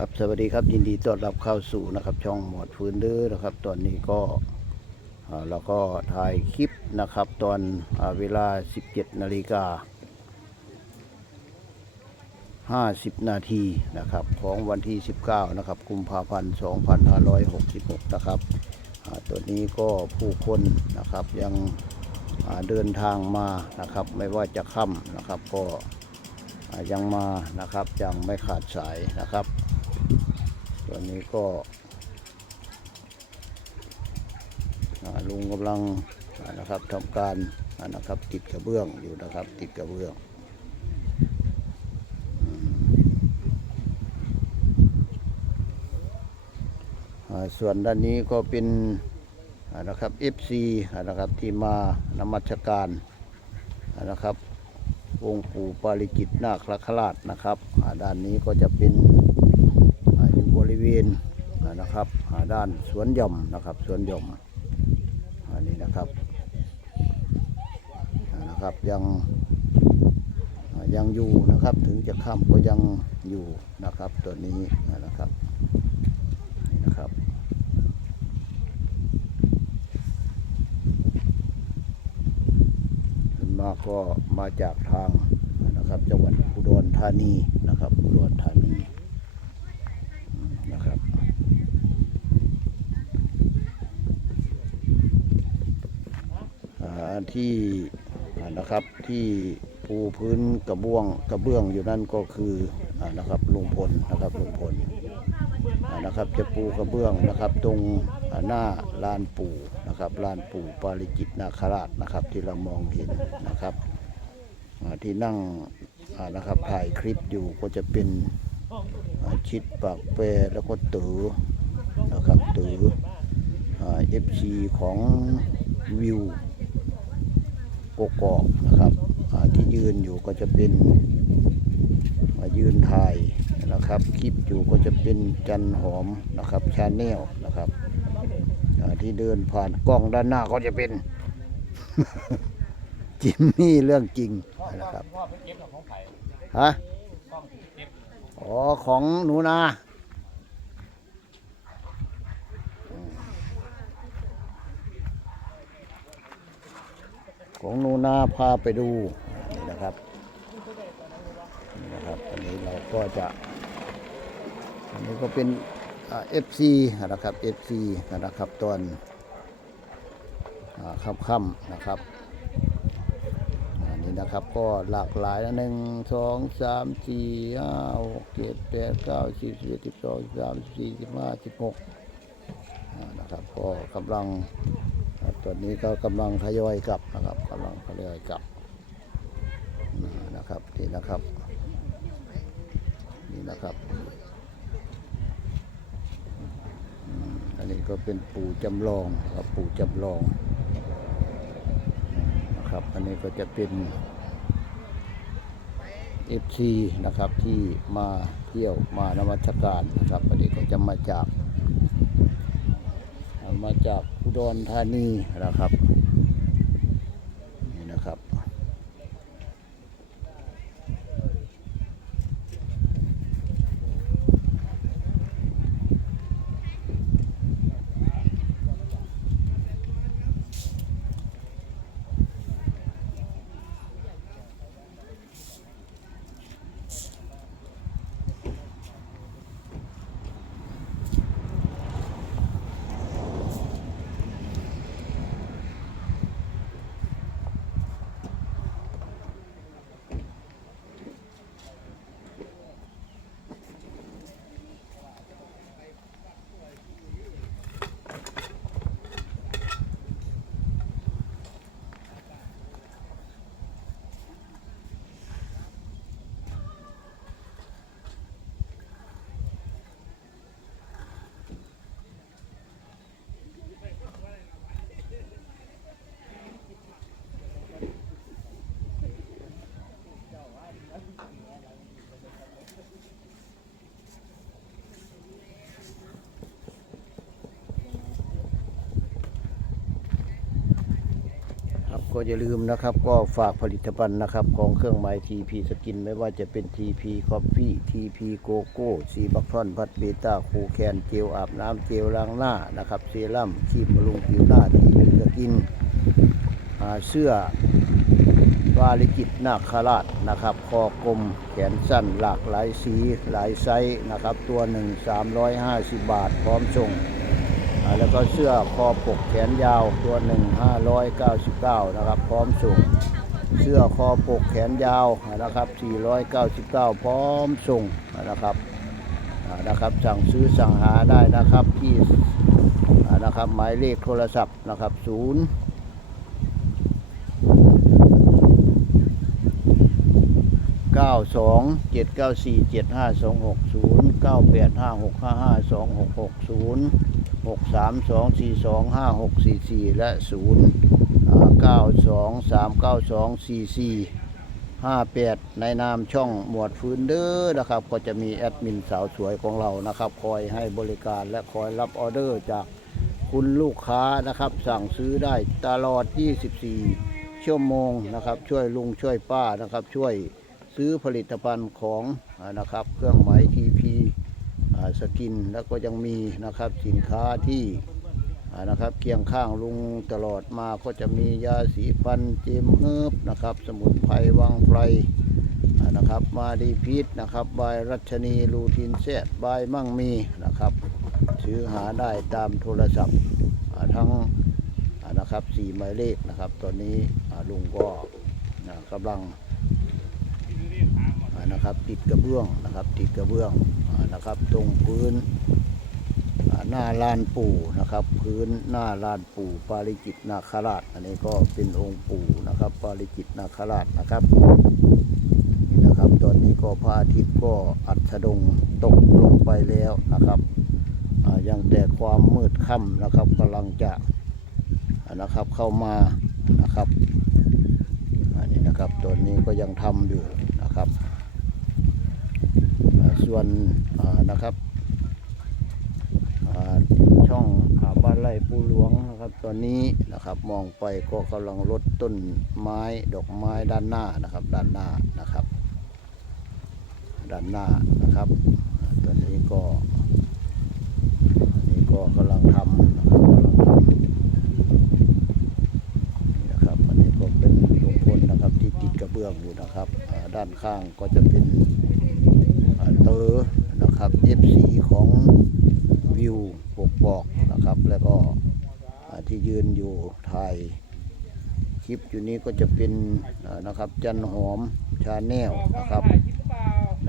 ครับสวัสดีครับยินดีต้อนรับเข้าสู่นะครับ ช่องหมวดฟื้นเด้อนะครับ ตอนนี้ก็เราก็ถ่ายคลิปนะครับ ตอนอเวลา 17นาฬิกา50 นาทีนะครับ ของวันที่ 19 นะครับกุมภาพันธ์ 2566 นะครับตัวนี้ก็ผู้คนนะครับยังเดินทางมานะครับ ไม่ว่าจะค่ำนะครับก็ยังมานะครับยังไม่ขาดสายนะครับ ตอนนี้ก็ลุงกำลังนะครับทำการนะครับติดกระเบื้องอยู่นะครับ ติดกระเบื้องส่วนด้านนี้ก็เป็นนะครับ FC นะครับที่มานมัสการนะครับองค์ปู่ปาริจิตนาคราชนะครับด้านนี้ก็จะเป็น บริเวณนะครับอ่าด้านสวนหย่อมนะครับสวนหย่อมอันนี้นะครับนะครับยังยังอยู่นะครับถึงจะค่ำก็ยังอยู่นะครับตัวนี้นะครับนี่นะครับมาก็มาจากทางนะครับจังหวัดอุดรธานีนะครับอุดรธานี นะครับอ่า ที่นะครับที่ปูพื้นกระเบื้องกระเบื้องอยู่นั่นก็คือนะครับลุงพลนะครับลุงพลนะครับจะปูกระเบื้องนะครับ ตรงหน้าลานปู่นะครับลานปู่ปาริจิตนาคราชนะครับ ที่เรามองเห็นนะครับที่นั่งนะครับถ่ายคลิปอยู่ก็จะเป็นชิดปากแปรแล้วก็ตือนะครับตือเอฟซีของวิว กกอกนะครับที่ยืนอยู่ก็จะเป็นอ่ายืนถ่ายนะครับ คลิปอยู่ก็จะเป็นจันหอมนะครับชาแนลนะครับที่เดินผ่านกล้องด้านหน้าก็จะเป็นจิมมี่เรื่องจริงนะครับฮะอ๋อของหนูนา ของนูนาพาไปดูนี่นะครับนี่นะครับอันนี้เราก็จะอันนี้ก็เป็นเอฟซีนะครับเอฟซีนะครับตอนค่ำค่ำๆนะครับนนี้นะครับก็หลากหลายนะหนึ่งสองสามสี่ห้าหกเจ็ดแปดเก้าสิบสิบเอ็ดสิบสองสิบสามสิบสี่สิบห้าสิบหกนะครับก็กำลังตอนนี้ก็กำลังทยอยกลับนะครับำลังทยอยกลับนะครับนี่นะครับนี่นะครับ อันนี้ก็เป็นปู่จำลองครับปู่จำลองนะครับ อันนี้ก็จะเป็นเอฟซีนะครับที่มาเที่ยวมานมัสการนะครับอันนี้ก็จะมาจาก มาจากอุดรธานีนะครับนี่นะครับ อ ก็อย่าลืมนะครับ ก็ฝากผลิตภัณฑ์นะครับ ของเครื่องหมาย TP สกิน ไม่ว่าจะเป็น TP Coffee TP Gogo ซีบัคทอนพัดเบต้าคูแคนเจลอาบน้ำเจลล้างหน้านะครับเซรั่มครีมบำรุงผิวหน้า TP สกินอ่าเสื้อวาลิกิตนาคราชนะครับ คอกลมแขนสั้นหลากหลายสีหลายไซส์นะครับ ตัวหนึ่ง350 บาท พร้อมส่งอ่า แล้วก็เสื้อคอปกแขนยาวตัวหนึ่ง599นะครับ พร้อมส่ง เสื้อคอปกแขนยาวนะครับ499พร้อมส่งนะครับนะครับสั่งซื้อสั่งหาได้นะครับที่นะครับหมายเลขโทรศัพท์นะครับ0เก้าสองเจ็ดเก้าสี่เจ็ดห้าสองหกศูนย์เก้าแปดห้าหกห้าห้าสองหกหกศูนย์ หกสามสองสี่สองห้าหกสี่สี่และศูนย์เก้าสองสามเก้าสองสี่สี่ห้าแปดในนามช่องหมวดฟื้นเด้อนะครับ ก็จะมีแอดมินสาวสวยของเรานะครับ คอยให้บริการและคอยรับออเดอร์จากคุณลูกค้านะครับ สั่งซื้อได้ตลอด 24 ชั่วโมงนะครับ ช่วยลุงช่วยป้านะครับ ช่วยซื้อผลิตภัณฑ์ของนะครับ เครื่องหมายทีพี สกินแล้วก็ยังมีนะครับสินค้าที่นะครับเคียงข้างลุงตลอดมาก็จะมียาสีฟันเจมเฮิบนะครับ สมุนไพรวังไพรนะครับ มาดีพีชนะครับใบรัชนีลูทินเซตใบมั่งมีนะครับ ซื้อหาได้ตามโทรศัพท์ทั้งนะครับสี่หมายเลขนะครับ ตอนนี้ลุงก็กำลังนะครับติดกระเบื้องนะครับติดกระเบื้อง นะครับ ตรงพื้นหน้าลานปู่นะครับ พื้นหน้าลานปู่ปาริจิตนาคราช อันนี้ก็เป็นองค์ปู่นะครับ ปาริจิตนาคราชนะครับนี่นะครับ ตอนนี้ก็พระอาทิตย์ก็อัสดงตกลงไปแล้วนะครับยังแต่ความมืดค่ำนะครับกำลังจะนะครับเข้ามานะครับอันนี้นะครับตอนนี้ก็ยังทำอยู่นะครับ ส่วนนะครับช่องอาบ้านไร่ปูหลวงนะครับตอนนี้นะครับมองไปก็กำลังลดต้นไม้ดอกไม้ด้านหน้านะครับ ด้านหน้านะครับ ด้านหน้านะครับตอนนี้ก็อันนี้ก็กำลังทำนะครับกำลังทำนี่นะครับอันนี้ก็เป็นลุงพลนะครับที่ติดกระเบื้องอยู่นะครับด้านข้างก็จะเป็น อนะครับ FC ของวิวปกบอกนะครับ แล้วก็ที่ยืนอยู่ถ่ายคลิปอยู่นี้ก็จะเป็นนะครับจันหอมชาแนลนะครับ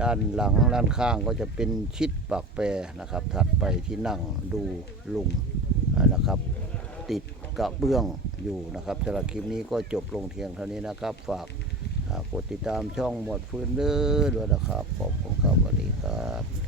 ด้านหลังด้านข้างก็จะเป็นชิดปากแปรนะครับ ถัดไปที่นั่งดูลุงนะครับ ติดกระเบื้องอยู่นะครับสำหรับคลิปนี้ก็จบลงเพียงเท่านี้นะครับ ฝาก กดติดตามช่องหมวดฟื้นเด้อด้วยนะครับ ขอบคุณครับสวัสดีครับ